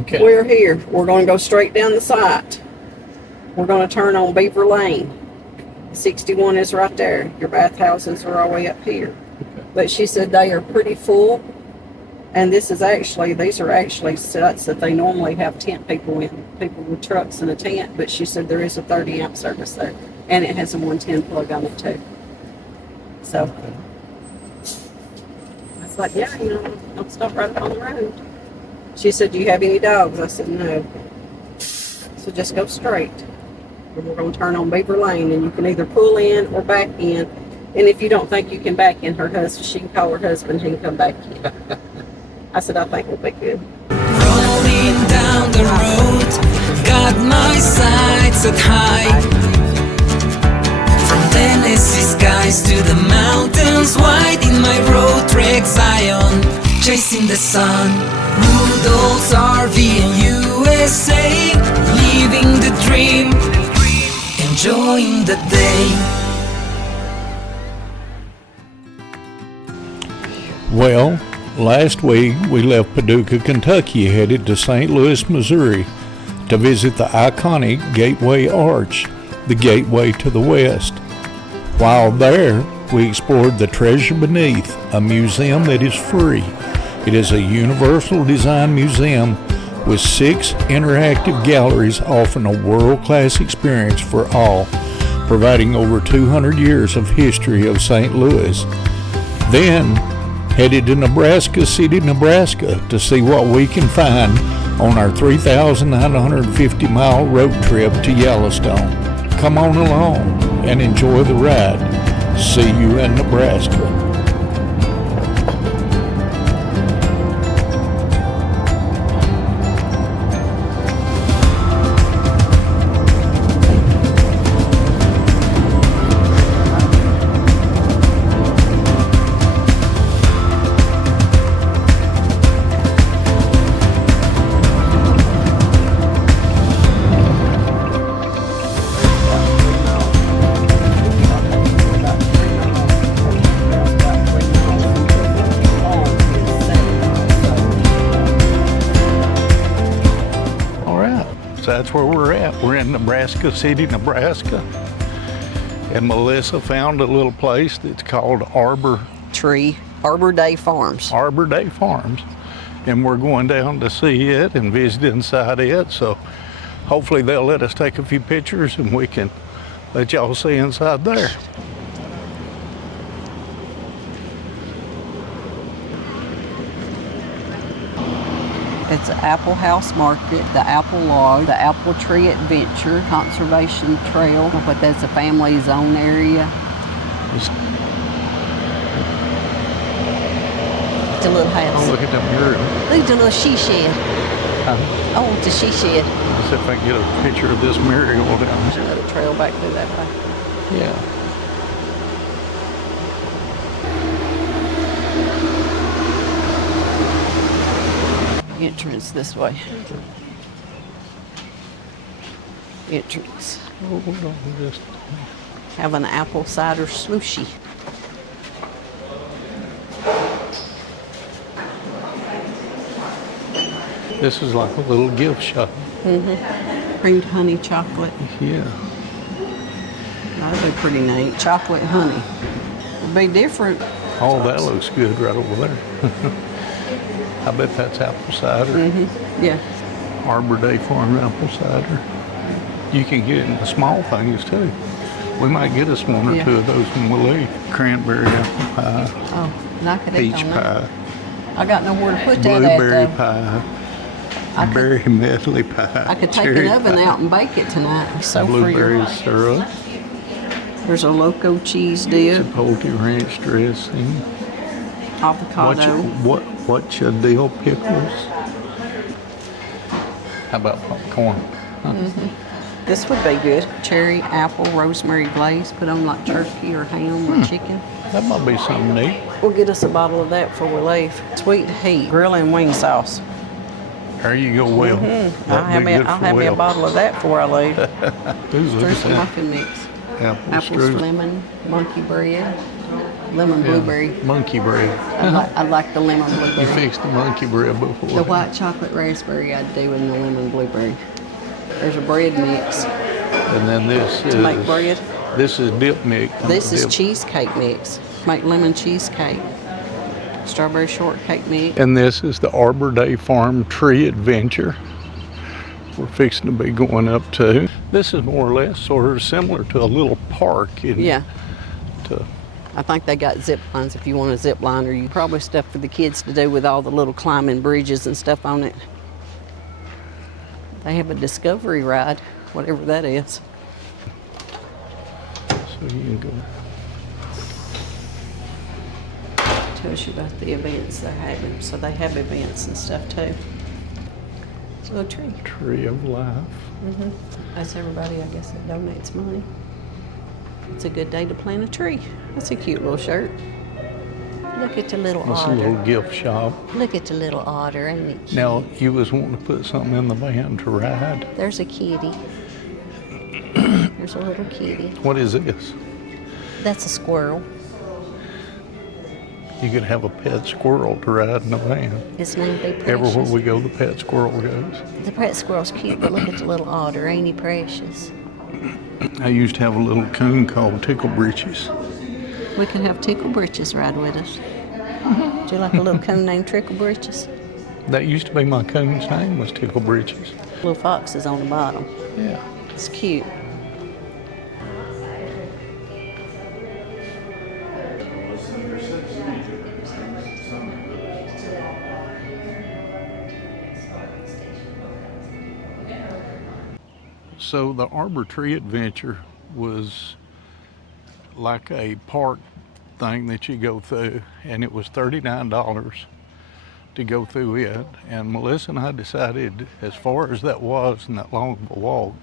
Okay. We're here. We're going to go straight down the site. We're going to turn on Beaver Lane. 61 is right there. Your bathhouses are all the way up here. Okay. But she said they are pretty full. And these are actually sites that they normally have tent people in, people with trucks and a tent. But she said there is a 30 amp service there. And it has a 110 plug on it too. So Okay. I was like, yeah, don't stop right up on the road. She said, do you have any dogs? I said, no. So just go straight. And we're going to turn on Beaver Lane, and you can either pull in or back in. And if you don't think you can back in, she can call her husband, he can come back in. I said, I think we'll be good. Rolling down the road, got my sights set high. From Tennessee skies to the mountains wide, in my road trek Zion, chasing the sun. Rudolph's RV in USA, living the dream, enjoying the day. Well, last week we left Paducah, Kentucky, headed to St. Louis, Missouri to visit the iconic Gateway Arch, the gateway to the West. While there, we explored the Treasure Beneath, a museum that is free. It is a universal design museum with 6 interactive galleries offering a world-class experience for all, providing over 200 years of history of St. Louis. Then, headed to Nebraska City, Nebraska to see what we can find on our 3,950-mile road trip to Yellowstone. Come on along and enjoy the ride. See you in Nebraska. That's where we're at. We're in Nebraska City, Nebraska. And Melissa found a little place that's called Arbor Day Farms. Arbor Day Farms. And we're going down to see it and visit inside it. So hopefully they'll let us take a few pictures and we can let y'all see inside there. It's an Apple House Market, the Apple Log, the Apple Tree Adventure, Conservation Trail, but that's a family zone area. It's a little house. Oh, look at that mirror. Look at the little she shed. Oh, it's a she shed. Let's see if I can get a picture of this mirror going down. There's another trail back through that way. Yeah. Entrance this way. Entrance. Oh, hold on, just Have an apple cider slushie. this is like a little gift shop. Creamed honey chocolate. Yeah. That'd be pretty neat. Chocolate honey. It'd be different. Oh, that looks good right over there. I bet that's apple cider. Yeah. Arbor Day Farm apple cider. You can get it in the small things too. We might get us one or two of those when we leave. Cranberry apple pie, Oh, and I could eat peach on that. pie, I got nowhere to put that blueberry at, though. pie, I could- berry medley pie. I could take cherry an oven pie, out and bake it tonight. So blueberry free. syrup, There's a loco cheese dip, chipotle ranch dressing. avocado. What's your dill pickles? How about popcorn? This would be good. Cherry, apple, rosemary glaze. Put on like turkey or ham or chicken. That might be something neat. We'll get us a bottle of that before we leave. Sweet heat, grill and wing sauce. There you go, Will. I'll have me a bottle of that before I leave. Ooh, look at Streusel that. muffin mix. Apple Apple strudel. lemon, monkey bread. Lemon Yeah, blueberry. monkey bread. I like the lemon You blueberry. fixed the monkey bread before. The white chocolate raspberry I'd do in the lemon blueberry. There's a bread mix And then this to make bread. This is dip mix. This is Dip. cheesecake mix. Make lemon cheesecake. Strawberry shortcake mix. And this is the Arbor Day Farm tree adventure we're fixing to be going up to. This is more or less sort of similar to a little park. Yeah. I think they got zip lines if you want a zip line, or you probably stuff for the kids to do with all the little climbing bridges and stuff on it. They have a discovery ride, whatever that is. So you can go. Tells you about the events they're having. So they have events and stuff too. It's a little tree. Tree of Life. That's everybody, I guess, that donates money. It's a good day to plant a tree. That's a cute little shirt. Look at the little It's a otter. little gift shop. Look at the little otter, ain't it cute? Now, you was wanting to put something in the van to ride. There's a kitty. There's a little kitty. What is this? That's a squirrel. You could have a pet squirrel to ride in the van. His name be Precious. Everywhere we go, the pet squirrel goes. The pet squirrel's cute, but look at the little otter, ain't he precious? I used to have a little coon called Tickle Britches. We can have Tickle Britches ride with us. Do you like a little coon named Tickle Britches? That used to be my coon's name, was Tickle Britches. Little foxes on the bottom. Yeah. It's cute. So the Arbor Tree Adventure was like a park thing that you go through, and it was $39 to go through it. And Melissa and I decided, as far as that was and that long of a walk,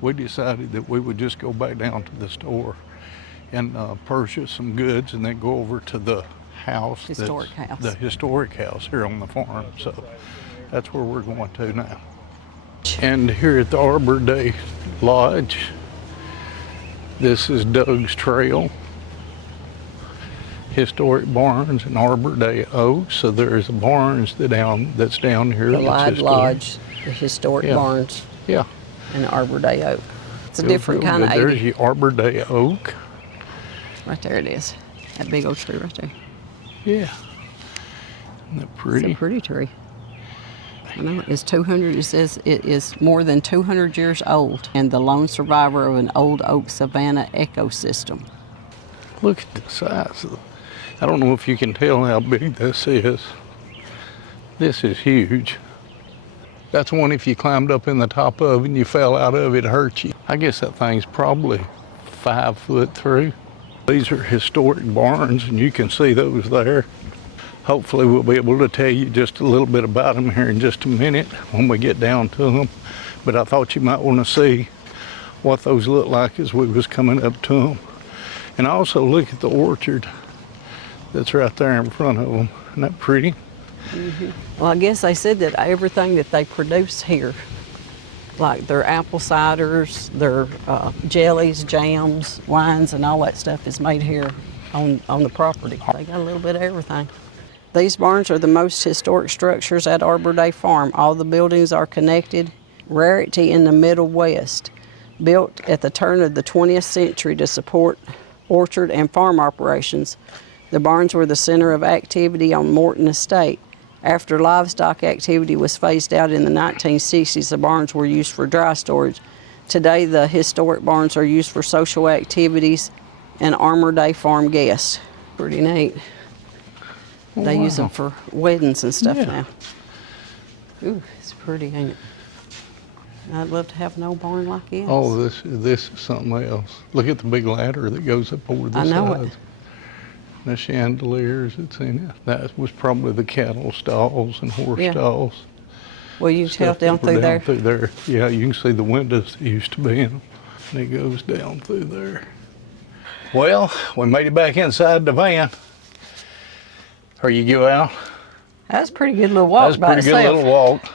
we decided that we would just go back down to the store and purchase some goods and then go over to the house. Historic house. The historic house here on the farm. So that's where we're going to now. And here at the Arbor Day Lodge, this is Doug's Trail, historic barns and Arbor Day oak. So there's barns that's down here. The that's Wildwood historic. Lodge, the historic Yeah. barns, Yeah. and the Arbor Day oak. It's a Feels different real kind of good. There's 80. your Arbor Day oak. Right there it is. That big old tree right there. Yeah. Isn't that It's pretty? a pretty tree. I know it's 200. It says it is more than 200 years old and the lone survivor of an old oak savanna ecosystem. Look at the size of I don't know if you can tell how big this is. This is huge. That's one if you climbed up in the top of and you fell out of it, hurt you. I guess that thing's probably 5 foot through. These are historic barns and you can see those there. Hopefully we'll be able to tell you just a little bit about them here in just a minute when we get down to them. But I thought you might want to see what those look like as we was coming up to them. And also look at the orchard that's right there in front of them. Isn't that pretty? Well, I guess they said that everything that they produce here, like their apple ciders, their jellies, jams, wines, and all that stuff is made here on the property. They got a little bit of everything. These barns are the most historic structures at Arbor Day Farm. All the buildings are connected. Rarity in the Middle West. Built at the turn of the 20th century to support orchard and farm operations, the barns were the center of activity on Morton Estate. After livestock activity was phased out in the 1960s, the barns were used for dry storage. Today, the historic barns are used for social activities and Arbor Day Farm guests. Pretty neat. They use them for weddings and stuff now. Ooh, it's pretty, ain't it? I'd love to have an old barn like this. Oh, this is something else. Look at the big ladder that goes up over the I know sides. it. The chandeliers that's in it. That was probably the cattle stalls and horse Yeah. stalls. Well, you can tell Stuff down that were through there. Through there. Yeah, you can see the windows that used to be in them. And it goes down through there. Well, we made it back inside the van. Or you go out. That's a pretty good little walk That's a by pretty itself. good little walk.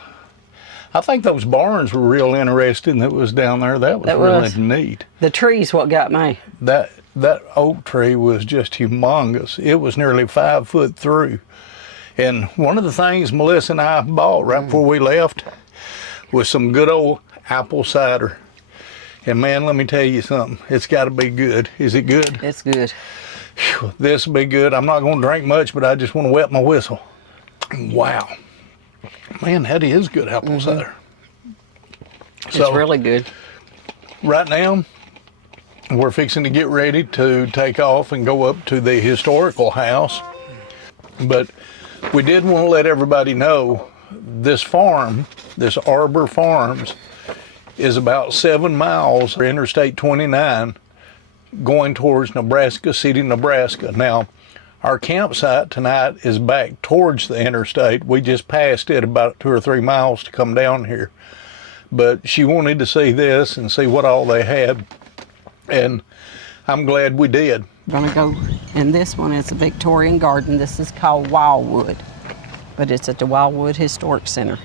I think those barns were real interesting that was down there. That was That really was. neat. The tree's what got me. That that oak tree was just humongous. It was nearly 5 foot through. And one of the things Melissa and I bought right before we left was some good old apple cider. And man, let me tell you something. It's got to be good. Is it good? It's good. Whew, this will be good. I'm not going to drink much, but I just want to wet my whistle. Wow. Man, that is good apple cider. It's really good. Right now, we're fixing to get ready to take off and go up to the historical house. But we did want to let everybody know this farm, this Arbor Farms, is about 7 miles for Interstate 29 going towards Nebraska City, Nebraska. Now, our campsite tonight is back towards the interstate. We just passed it about 2 or 3 miles to come down here. But she wanted to see this and see what all they had, and I'm glad we did. We're gonna go, and this one is a Victorian garden. This is called Wildwood, but it's at the Wildwood Historic Center.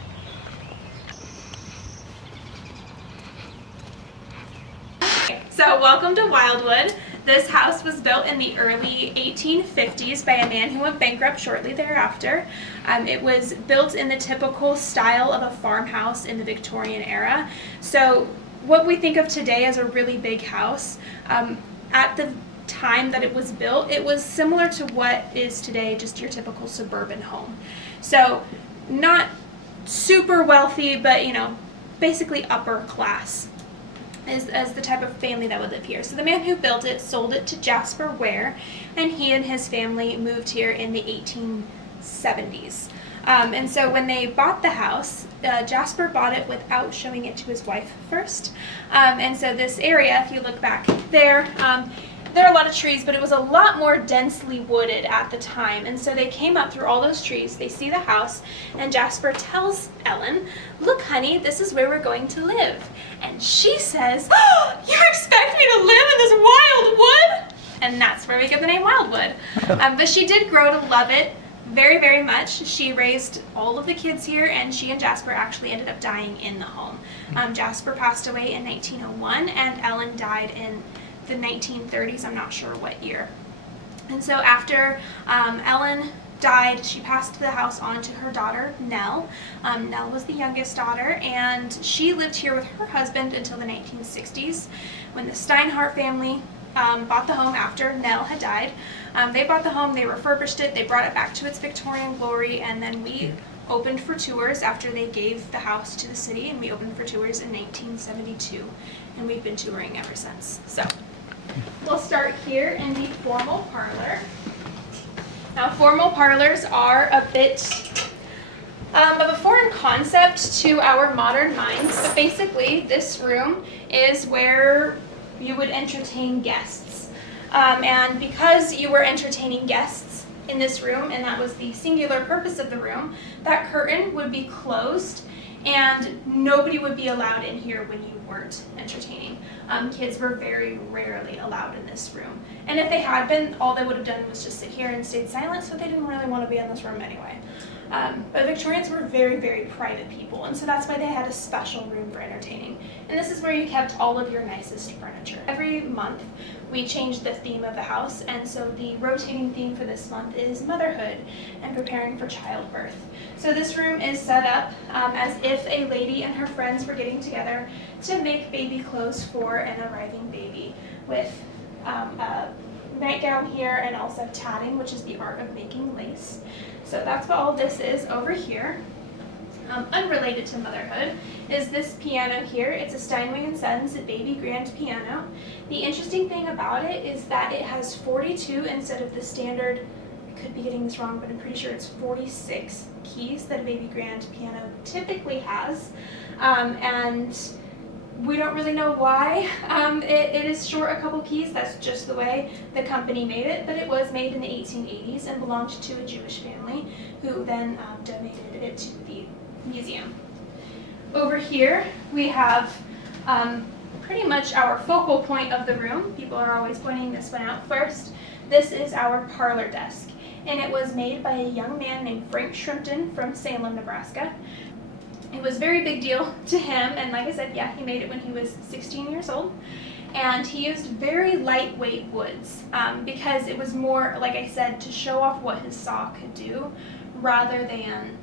So welcome to Wildwood. This house was built in the early 1850s by a man who went bankrupt shortly thereafter. It was built in the typical style of a farmhouse in the Victorian era. So what we think of today as a really big house, at the time that it was built, it was similar to what is today just your typical suburban home. So not super wealthy, but basically upper class as the type of family that would live here. So the man who built it sold it to Jasper Ware, and he and his family moved here in the 1870s. And so when they bought the house, Jasper bought it without showing it to his wife first. And so this area, if you look back there, there are a lot of trees, but it was a lot more densely wooded at the time. And so they came up through all those trees, they see the house, and Jasper tells Ellen, "Look, honey, this is where we're going to live." And she says, "Oh, you expect me to live in this wild wood?" And that's where we get the name Wildwood. But she did grow to love it very, very much. She raised all of the kids here, and she and Jasper actually ended up dying in the home. Jasper passed away in 1901, and Ellen died in the 1930s, I'm not sure what year. And so after Ellen died, she passed the house on to her daughter, Nell. Nell was the youngest daughter, and she lived here with her husband until the 1960s, when the Steinhardt family bought the home after Nell had died. They bought the home, they refurbished it, they brought it back to its Victorian glory, and then we opened for tours after they gave the house to the city, and we opened for tours in 1972, and we've been touring ever since. So we'll start here in the formal parlor. Now, formal parlors are a bit of a foreign concept to our modern minds, but basically this room is where you would entertain guests. And because you were entertaining guests in this room, and that was the singular purpose of the room, that curtain would be closed and nobody would be allowed in here when you weren't entertaining. Kids were very rarely allowed in this room. And if they had been, all they would have done was just sit here and stayed silent, so they didn't really want to be in this room anyway. But Victorians were very, very private people, and so that's why they had a special room for entertaining. And this is where you kept all of your nicest furniture. Every month, we changed the theme of the house, and so the rotating theme for this month is motherhood and preparing for childbirth. So this room is set up as if a lady and her friends were getting together to make baby clothes for an arriving baby, with a nightgown here and also tatting, which is the art of making lace. So that's what all this is over here. Unrelated to motherhood is this piano here. It's a Steinway & Sons baby grand piano. The interesting thing about it is that it has 42 instead of the standard, I could be getting this wrong, but I'm pretty sure it's 46 keys that a baby grand piano typically has. And we don't really know why it is short a couple keys. That's just the way the company made it, but it was made in the 1880s and belonged to a Jewish family who then donated it to the museum. Over here we have pretty much our focal point of the room. People are always pointing this one out first. This is our parlor desk, and it was made by a young man named Frank Shrimpton from Salem, Nebraska. It was a very big deal to him, and like I said, yeah, he made it when he was 16 years old. And he used very lightweight woods because it was more, like I said, to show off what his saw could do rather than,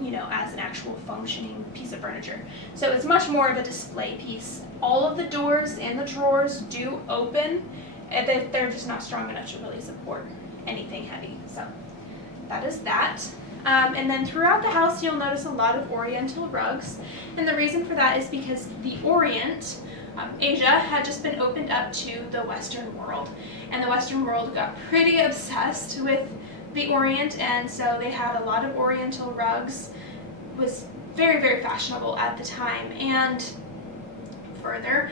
you know, as an actual functioning piece of furniture. So it's much more of a display piece. All of the doors and the drawers do open, and they're just not strong enough to really support anything heavy. So that is that. And then throughout the house, you'll notice a lot of Oriental rugs. And the reason for that is because the Orient, Asia, had just been opened up to the Western world. And the Western world got pretty obsessed with the Orient, and so they had a lot of Oriental rugs. It was very, very fashionable at the time. And further,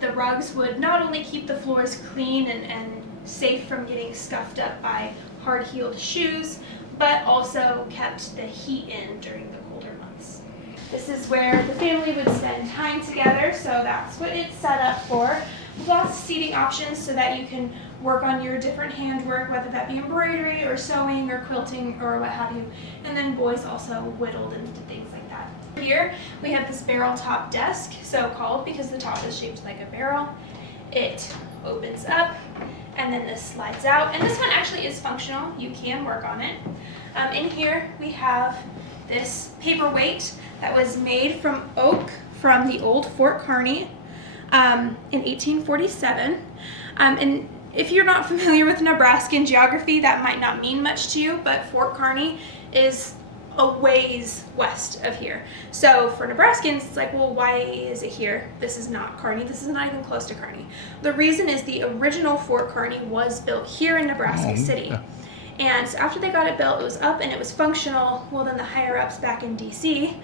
the rugs would not only keep the floors clean and safe from getting scuffed up by hard-heeled shoes, but also kept the heat in during the colder months. This is where the family would spend time together, so that's what it's set up for. Lots of seating options so that you can work on your different handwork, whether that be embroidery or sewing or quilting or what have you. And then boys also whittled and did things like that. Here we have this barrel top desk, so called because the top is shaped like a barrel. It opens up and then this slides out, and this one actually is functional. You can work on it. In here we have this paperweight that was made from oak from the old Fort Kearny in 1847. And if you're not familiar with Nebraskan geography, that might not mean much to you, but Fort Kearny is a ways west of here. So for Nebraskans, it's like, well, why is it here? This is not Kearny. This is not even close to Kearny. The reason is the original Fort Kearny was built here in Nebraska City. And so after they got it built, it was up and it was functional. Well, then the higher-ups back in DC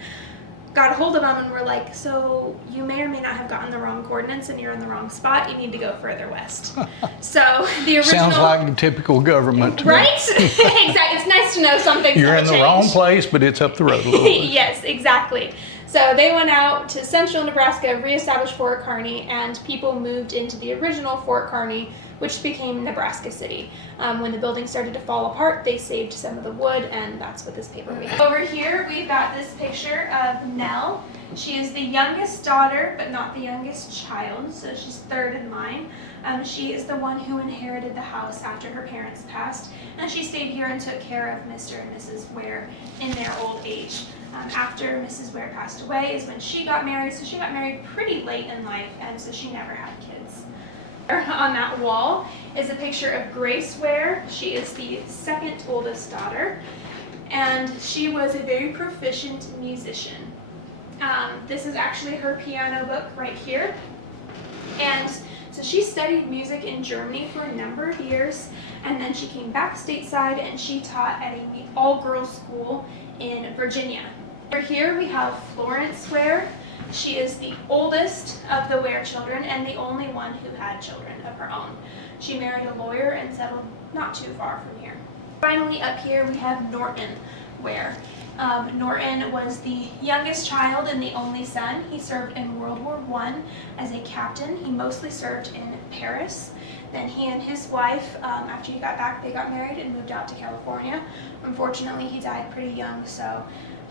got a hold of them and were like, so you may or may not have gotten the wrong coordinates and you're in the wrong spot. You need to go further west. So the original... Sounds like typical government. Right? Exactly. It's nice to know something's You're in the change. wrong place, but it's up the road a little bit. Yes, exactly. So they went out to central Nebraska, reestablished Fort Kearny, and people moved into the original Fort Kearny, which became Nebraska City. When the building started to fall apart, they saved some of the wood, and that's what this paperweight is. Over here, we've got this picture of Nell. She is the youngest daughter, but not the youngest child, so she's third in line. She is the one who inherited the house after her parents passed, and she stayed here and took care of Mr. and Mrs. Ware in their old age. After Mrs. Ware passed away is when she got married, so she got married pretty late in life, and so she never had kids. On that wall is a picture of Grace Ware. She is the second oldest daughter, and she was a very proficient musician. This is actually her piano book right here. And so she studied music in Germany for a number of years, and then she came back stateside and she taught at an all-girls school in Virginia. Over here we have Florence Ware. She is the oldest of the Ware children and the only one who had children of her own. She married a lawyer and settled not too far from here. Finally, up here we have Norton Ware. Norton was the youngest child and the only son. He served in World War I as a captain. He mostly served in Paris. Then he and his wife, after he got back, they got married and moved out to California. Unfortunately, he died pretty young, so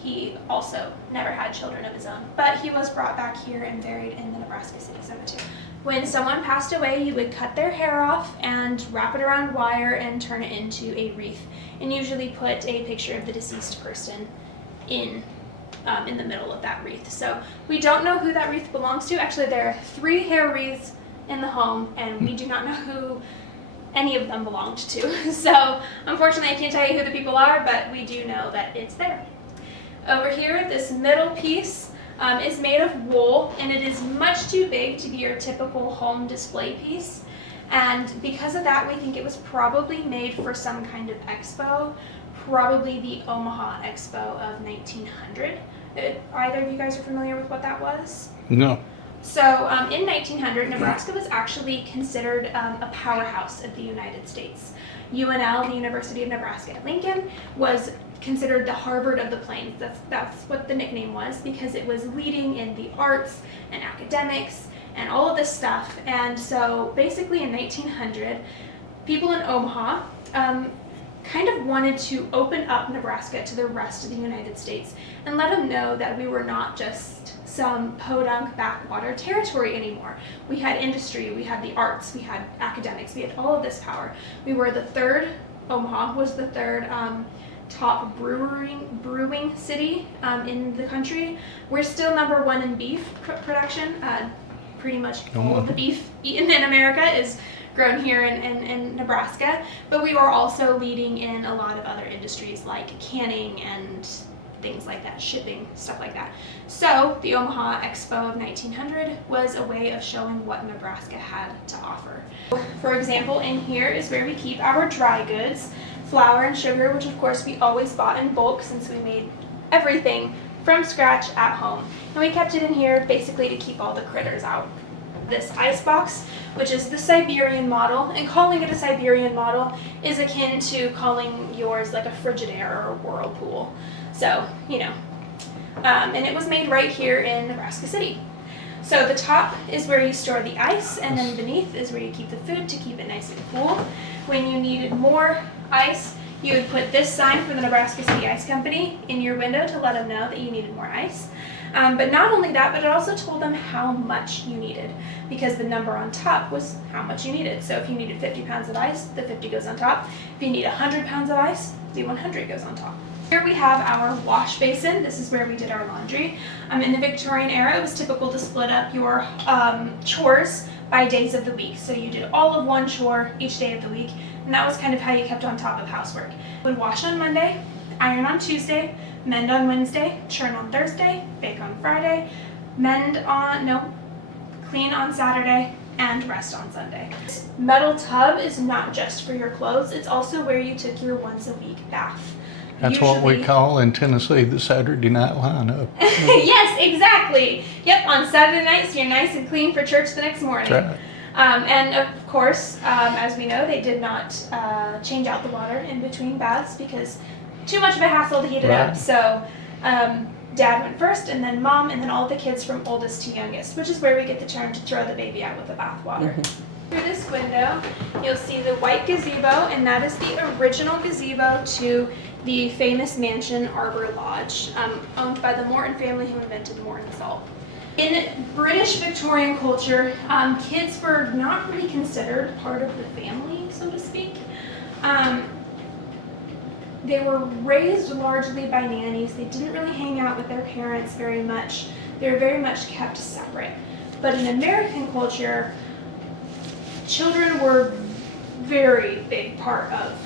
he also never had children of his own. But he was brought back here and buried in the Nebraska City Cemetery. When someone passed away, you would cut their hair off and wrap it around wire and turn it into a wreath, and usually put a picture of the deceased person in the middle of that wreath. So we don't know who that wreath belongs to. Actually, there are 3 hair wreaths in the home, and we do not know who any of them belonged to. So unfortunately, I can't tell you who the people are, but we do know that it's there. Over here, this middle piece is made of wool, and it is much too big to be your typical home display piece. And because of that, we think it was probably made for some kind of expo, probably the Omaha Expo of 1900. Either of you guys are familiar with what that was? No. So in 1900, Nebraska was actually considered a powerhouse of the United States. UNL, the University of Nebraska at Lincoln, was considered the Harvard of the Plains. That's what the nickname was, because it was leading in the arts and academics and all of this stuff. And so basically in 1900, people in Omaha kind of wanted to open up Nebraska to the rest of the United States and let them know that we were not just some podunk backwater territory anymore. We had industry, we had the arts, we had academics, we had all of this power. We were the third, Omaha was the third top brewing city in the country. We're still number one in beef production. Pretty much all of the beef eaten in America is grown here in Nebraska, but we were also leading in a lot of other industries like canning and things like that, shipping, stuff like that. So the Omaha Expo of 1900 was a way of showing what Nebraska had to offer. For example, in here is where we keep our dry goods, flour and sugar, which of course we always bought in bulk since we made everything from scratch at home. And we kept it in here basically to keep all the critters out. This ice box, which is the Siberian model, and calling it a Siberian model is akin to calling yours like a Frigidaire or a Whirlpool. So, you know, and it was made right here in Nebraska City. So the top is where you store the ice, and then beneath is where you keep the food to keep it nice and cool. When you needed more ice, you would put this sign from the Nebraska City Ice Company in your window to let them know that you needed more ice. But not only that, but it also told them how much you needed, because the number on top was how much you needed. So if you needed 50 pounds of ice, the 50 goes on top. If you need 100 pounds of ice, the 100 goes on top. Here we have our wash basin. This is where we did our laundry. In the Victorian era, it was typical to split up your chores by days of the week. So you did all of one chore each day of the week, and that was kind of how you kept on top of housework. You would wash on Monday, iron on Tuesday, mend on Wednesday, churn on Thursday, bake on Friday, clean on Saturday, and rest on Sunday. This metal tub is not just for your clothes, it's also where you took your once a week bath. That's what we call in Tennessee the Saturday night lineup. Yes, exactly. Yep, on Saturday nights you're nice and clean for church the next morning. That's right. And of course, as we know, they did not change out the water in between baths because too much of a hassle to heat it up. So Dad went first, and then Mom, and then all the kids from oldest to youngest, which is where we get the turn to throw the baby out with the bath water. Through this window, you'll see the white gazebo, and that is the original gazebo to the famous mansion Arbor Lodge, owned by the Morton family who invented Morton salt. In British Victorian culture, kids were not really considered part of the family, so to speak. They were raised largely by nannies. They didn't really hang out with their parents very much. They were very much kept separate. But in American culture, children were a very big part of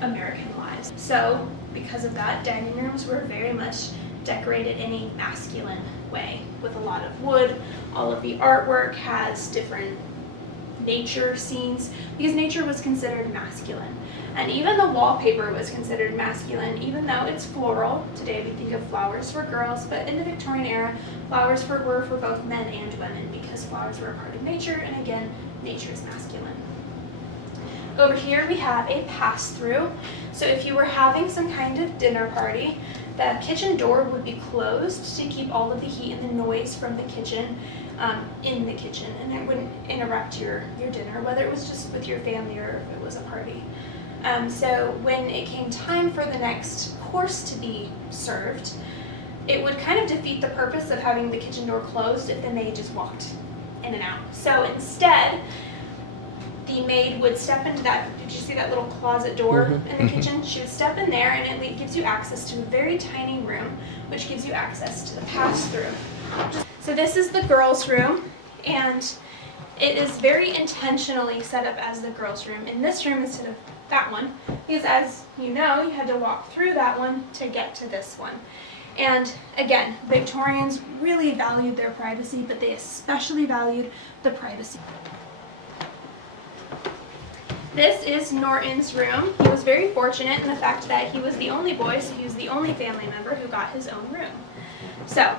American lives. So because of that, dining rooms were very much decorated in a masculine way with a lot of wood. All of the artwork has different nature scenes because nature was considered masculine. And even the wallpaper was considered masculine, even though it's floral. Today we think of flowers for girls, but in the Victorian era, flowers were for both men and women because flowers were a part of nature, and again, nature is masculine. Over here we have a pass-through. So if you were having some kind of dinner party, the kitchen door would be closed to keep all of the heat and the noise from the kitchen in the kitchen, and it wouldn't interrupt your dinner, whether it was just with your family or if it was a party. So when it came time for the next course to be served, it would kind of defeat the purpose of having the kitchen door closed if the maid just walked in and out. So instead, the maid would step into that, did you see that little closet door in the kitchen? She would step in there, and it gives you access to a very tiny room, which gives you access to the pass-through. So this is the girls' room, and it is very intentionally set up as the girls' room in this room instead of that one, because as you know, you had to walk through that one to get to this one. And again, Victorians really valued their privacy, but they especially valued the privacy. This is Norton's room. He was very fortunate in the fact that he was the only boy, so he was the only family member who got his own room. So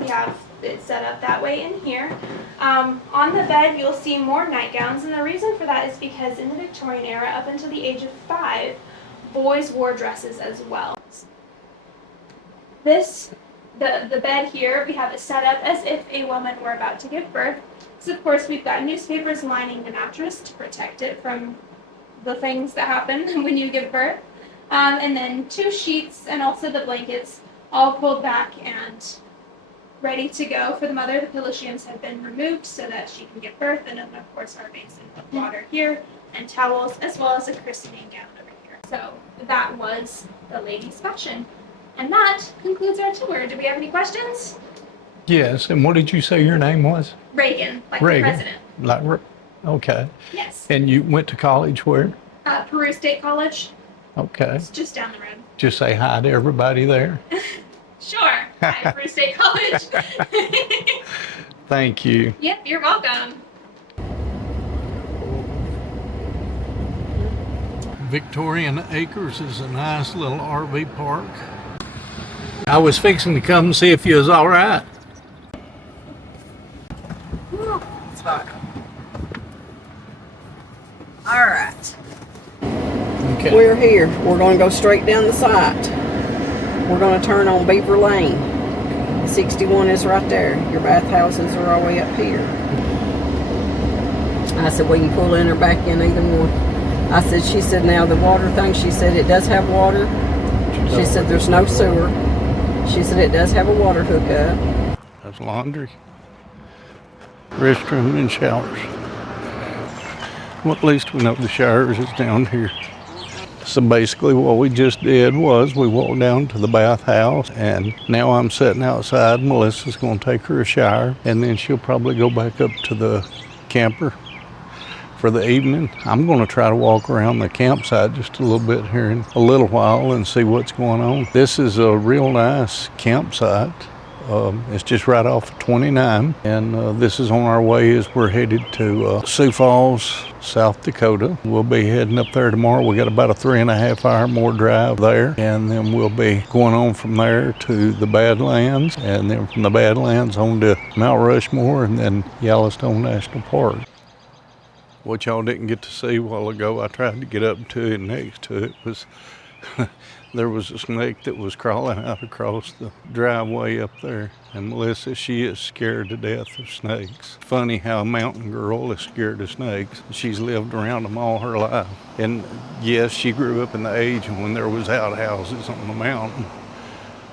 we have it set up that way in here. On the bed, you'll see more nightgowns, and the reason for that is because in the Victorian era, up until the age of 5, boys wore dresses as well. The bed here, we have it set up as if a woman were about to give birth. So of course we've got newspapers lining the mattress to protect it from the things that happen when you give birth. And then 2 sheets and also the blankets all pulled back and ready to go for the mother. The pillow shams have been removed so that she can give birth, and then of course our basin of water here and towels, as well as a christening gown over here. So that was the ladies' fashion. And that concludes our tour. Do we have any questions? Yes, and what did you say your name was? Reagan, like Reagan. the president. Okay. Yes. And you went to college where? Peru State College. Okay. It's just down the road. Just say hi to everybody there. Sure. Hi, Peru State College. Thank you. Yep, you're welcome. Victorian Acres is a nice little RV park. I was fixing to come see if you was all right. It's fine. All right. Okay. We're here. We're going to go straight down the site. We're going to turn on Beaver Lane. 61 is right there. Your bathhouses are all the way up here. I said, we can pull in or back in either one. She said, now the water thing, she said it does have water. She said there's no sewer. She said it does have a water hookup. That's laundry, restroom, and showers. Well, at least we know the showers is down here. So basically what we just did was we walked down to the bathhouse, and now I'm sitting outside. Melissa's going to take her a shower, and then she'll probably go back up to the camper for the evening. I'm going to try to walk around the campsite just a little bit here in a little while and see what's going on. This is a real nice campsite. It's just right off of 29, and this is on our way as we're headed to Sioux Falls, South Dakota. We'll be heading up there tomorrow. We got about a 3.5 hour more drive there, and then we'll be going on from there to the Badlands, and then from the Badlands on to Mount Rushmore, and then Yellowstone National Park. What y'all didn't get to see a while ago, I tried to get up to it, next to it was there was a snake that was crawling out across the driveway up there. And Melissa, she is scared to death of snakes. Funny how a mountain girl is scared of snakes. She's lived around them all her life. And yes, she grew up in the age when there was outhouses on the mountain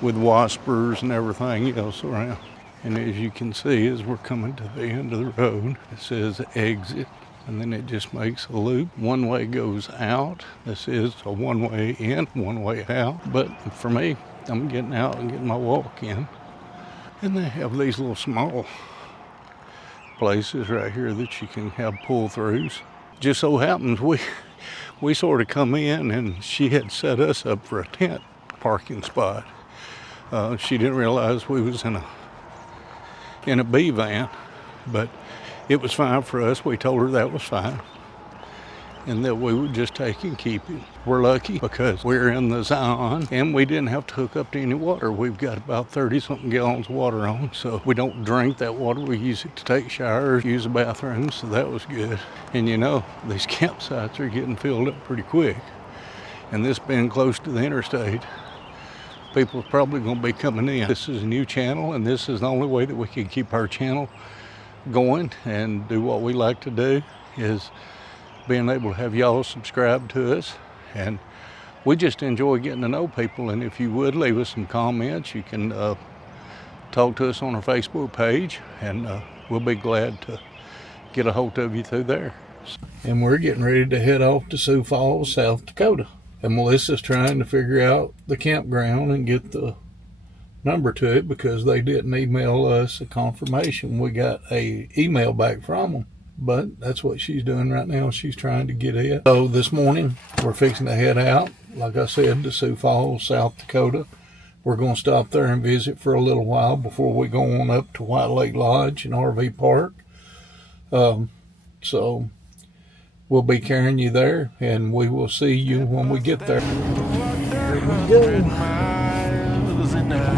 with waspers and everything else around. And as you can see, as we're coming to the end of the road, it says exit. And then it just makes a loop. One way goes out. This is a one-way in, one-way out. But for me, I'm getting out and getting my walk in. And they have these little small places right here that you can have pull-throughs. Just so happens we sort of come in, and she had set us up for a tent parking spot. She didn't realize we was in a B van, but it was fine for us. We told her that was fine, and that we would just take and keep it. We're lucky because we're in the Zion, and we didn't have to hook up to any water. We've got about 30-something gallons of water on, so we don't drink that water. We use it to take showers, use the bathrooms, so that was good. And you know, these campsites are getting filled up pretty quick, and this being close to the interstate, people are probably going to be coming in. This is a new channel, and this is the only way that we can keep our channel going and do what we like to do, is being able to have y'all subscribe to us. And we just enjoy getting to know people. And if you would leave us some comments, you can talk to us on our Facebook page, and we'll be glad to get a hold of you through there. And we're getting ready to head off to Sioux Falls, South Dakota. And Melissa's trying to figure out the campground and get the number to it, because they didn't email us a confirmation. We got a email back from them, but that's what she's doing right now. She's trying to get it. So this morning we're fixing to head out, like I said, to Sioux Falls, South Dakota. We're going to stop there and visit for a little while before we go on up to White Lake Lodge and RV Park. So we'll be carrying you there, and we will see you when we get there. Here we go.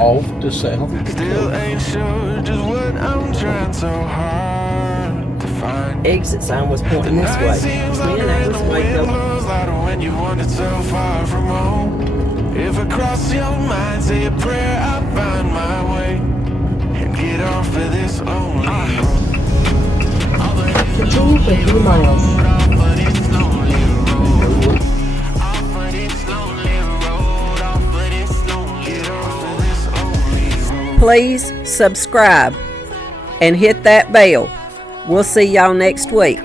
Off to South Dakota. Still ain't sure just what I'm trying so hard to find. Exit sign was pointing this way. Man, that was way go. When you wandered so far from home. If I cross your mind, say a prayer, I'll find my way and get off of this lonely road. Continue for 3 miles. please subscribe and hit that bell. We'll see y'all next week.